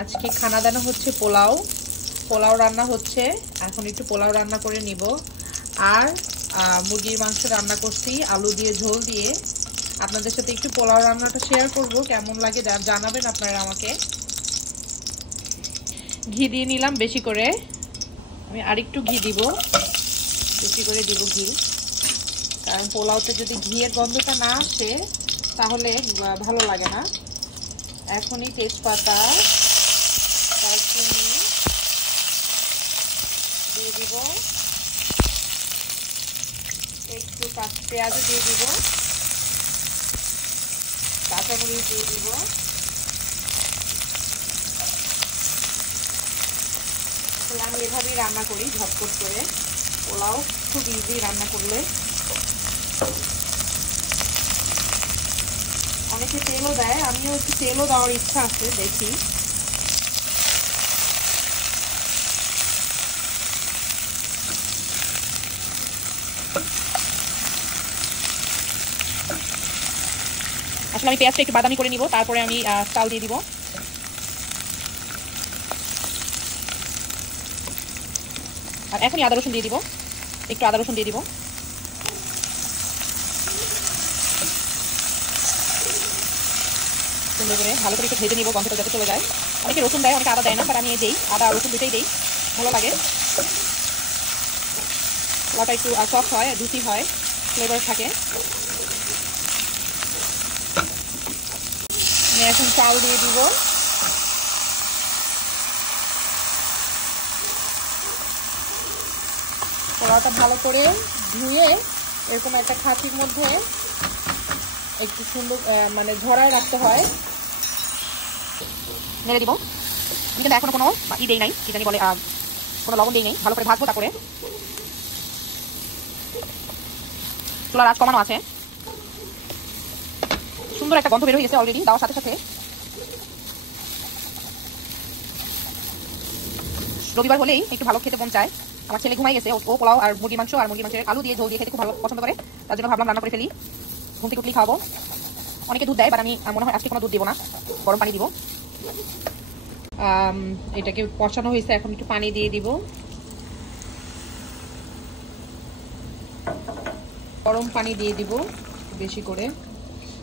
আজকে খানা দানা হচ্ছে পোলাও, পোলাও রান্না হচ্ছে। এখন একটু পোলাও রান্না করে নিব। আর মুরগির মাংস রান্না করছি আলু দিয়ে, ঝোল দিয়ে। আপনাদের সাথে একটু পোলাও রান্নাটা শেয়ার করব, কেমন লাগে জানাবেন আপনারা আমাকে। ঘি দিয়ে নিলাম বেশি করে, আমি আরেকটু ঘি দিব, বেশি করে দিব ঘি, কারণ পোলাওতে যদি ঘিয়ের গন্ধটা না আসে তাহলে ভালো লাগে না। এখনই তেজপাতা, দারচিনি দিয়ে দিব, একটু পেঁয়াজও দিয়ে দিব, কাঁচামরিচ দিয়ে দিব। আমি এভাবেই রান্না করি ঝটপট করে, পোলাও খুব ইজি রান্না করলে। অনেকে তেলও দেয়, আমিও একটু তেলও দেওয়ার ইচ্ছা আছে, দেখি। আসলে আমি পেঁয়াজটা একটু বাদামি করে নিব, তারপরে আমি চাল দিয়ে দিব। আর এখনই আদা রসুন দিয়ে দিব, একটু আদা রসুন দিয়ে দিব। সুন্দর করে ভালো করে একটু ভেজে নিব, গন্ধটা যাতে চলে যায়। অনেকে রসুন দেয়, অনেকে আদা দেয় না, বাট আমি দিই, আদা রসুন দুটোই দিই, ভালো লাগে। পোলাওটা একটু সফট হয়, জুসি হয়, ফ্লেভার থাকে। আমি এখন চাল দিয়ে দিব। পোলাওটা ভালো করে ধুয়ে এরকম একটা খাঁচির মধ্যে একটু সুন্দর মানে ঝরায় রাখতে হয়। নেড়ে দিব। আমি কিন্তু এখনো কোনো দেই নাই, কি জানি বলে, কোনো লবণ দেই নাই। ভালো করে ভাজবো, তারপরে চুলার আঁচ কমানো আছে। সুন্দর একটা গন্ধ বের হয়ে গেছে অলরেডি দেওয়ার সাথে সাথে। রবিবার হলেই একটু ভালো খেতে মন চায়। আমার ছেলে ঘুমাই গেছে, ও পোলাও আর মুরগির মাংসের আলু দিয়ে, ঝোল দিয়ে খেতে খুব ভালো পছন্দ করে। তার জন্য ভাবলাম রান্না করে ফেলি, ঘুম থেকে উঠলেই খাবো। অনেকে দুধ দেয়, বাট আমি মনে হয় আজকে কোনো দুধ দিব না, গরম পানি দিব। এটাকে কষানো হয়েছে, এখন একটু পানি দিয়ে দিব। গরম পানি দিয়ে দিব বেশি করে,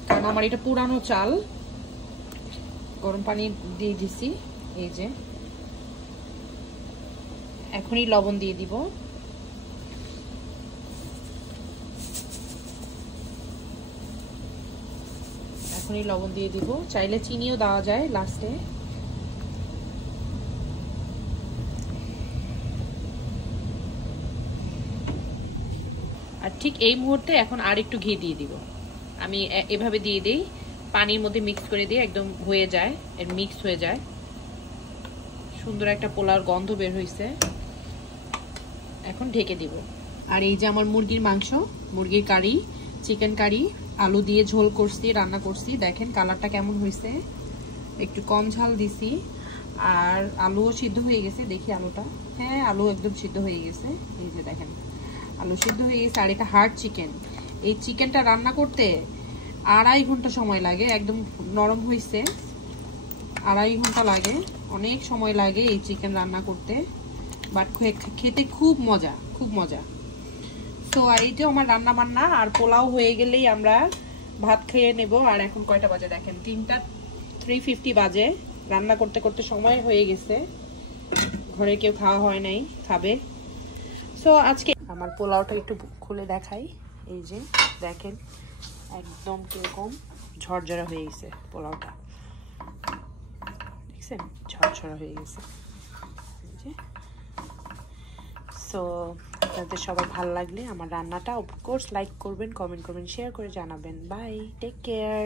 কারণ আমার এটা পুরানো চাল। গরম পানি দিয়ে দিছি, এই যে। এখনই লবণ দিয়ে দিব। এখনই লবণ দিয়ে দিব, চাইলে চিনিও দেওয়া যায় লাস্টে। আর ঠিক এই মুহূর্তে এখন আর একটু ঘি দিয়ে দিব। আমি এভাবে দিয়ে দিই, পানির মধ্যে মিক্স করে দিয়ে একদম হয়ে যায়, এর মিক্স হয়ে যায়। সুন্দর একটা পোলাওর গন্ধ বের হয়েছে। এখন ঢেকে দিব। আর এই যে আমার মুরগির মাংস, মুরগির কারি, চিকেন কারি, আলু দিয়ে ঝোল করছি, রান্না করছি। দেখেন কালারটা কেমন হয়েছে, একটু কম ঝাল দিছি। আর আলুও সিদ্ধ হয়ে গেছে, দেখি আলুটা। হ্যাঁ, আলু একদম সিদ্ধ হয়ে গেছে, এই যে দেখেন আলু সিদ্ধ হয়ে গেছে। আর এটা হার্ড চিকেন, এই চিকেনটা রান্না করতে 2.5 ঘন্টা সময় লাগে। একদম নরম হয়েছে, 2.5 ঘন্টা লাগে, অনেক সময় লাগে এই চিকেন রান্না করতে, বাট খেতে খুব মজা, খুব মজা। তো এই যে আমার রান্না বান্না আর পোলাও হয়ে গেলেই আমরা ভাত খেয়ে নেব। আর এখন কয়টা বাজে দেখেন, 3:50 বাজে। রান্না করতে করতে সময় হয়ে গেছে, ঘরে কেউ খাওয়া হয় নাই, খাবে। সো আজকে আমার পোলাওটা একটু খুলে দেখাই। এই যে দেখেন একদম কিরকম ঝরঝরা হয়ে গেছে পোলাওটা, দেখছেন ঝরঝরা হয়ে গেছে। সো আপনাদের সবার ভালো লাগলে আমার রান্নাটা অফকোর্স লাইক করবেন, কমেন্ট করবেন, শেয়ার করে জানাবেন। Bye, take care.